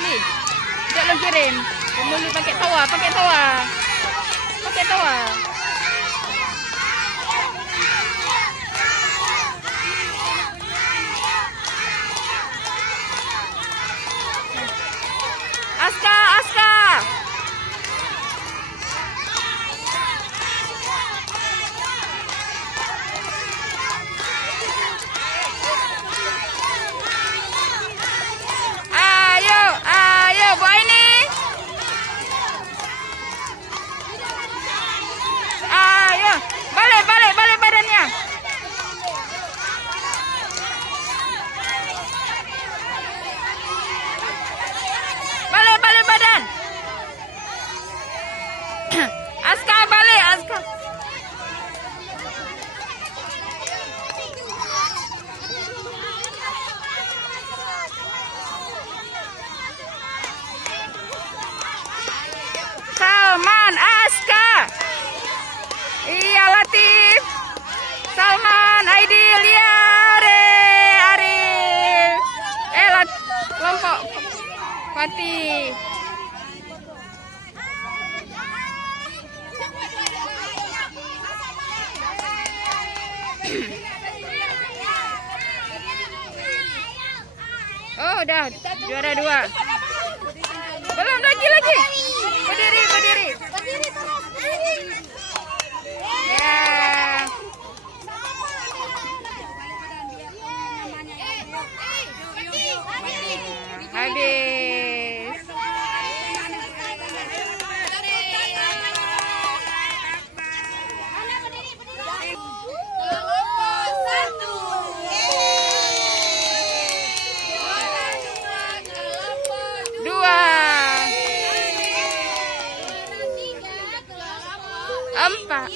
Muli. Sekejap lo kirim. Muli pakai tawa, pakai tawa. Pakai tawa. Aska, Aska. Ayo, ayo, Bu Aini. Ayo, balik, balik, balik badannya. Balik, balik badan. Aska balik, Aska. Salman, Aska. Iya Latif. Salman, Aidil, ya Arif. Kelompok Fatih. Oh, udah juara 2. Belum lagi. Berdiri, berdiri. Ya. Habis. Dua. Empat.